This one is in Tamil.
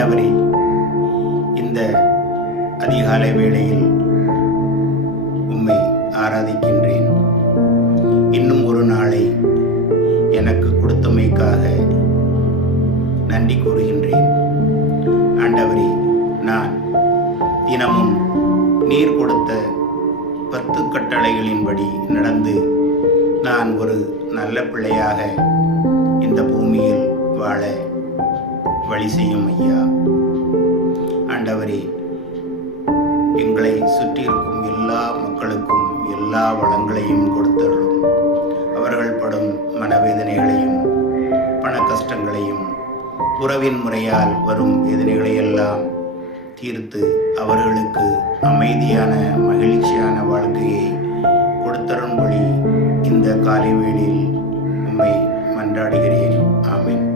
ஆண்டவரே, இந்த அதிகாலை வேளையில் உம்மை ஆராதிக்கின்றேன். இன்னும் ஒரு நாளை எனக்கு கொடுத்தமைக்காக நன்றி கூறுகின்றேன். ஆண்டவரே, நான் தினமும் நீர் கொடுத்த 10 கட்டளைகளின்படி நடந்து நான் ஒரு நல்ல பிள்ளையாக இந்த பூமியில் வாழ வழி செய்யும் ஐயா. ஆண்டவரே, எங்களை சுற்றியிருக்கும் எல்லா மக்களுக்கும் எல்லா வளங்களையும் கொடுத்தருளும். அவர்கள் படும் மனவேதனைகளையும் பண கஷ்டங்களையும் உறவின் முறையால் வரும் வேதனைகளையெல்லாம் தீர்த்து அவர்களுக்கு அமைதியான மகிழ்ச்சியான வாழ்க்கையை கொடுத்தரும்படி இந்த காலை வேளையில் உம்மை மன்றாடுகிறேன். ஆமென்.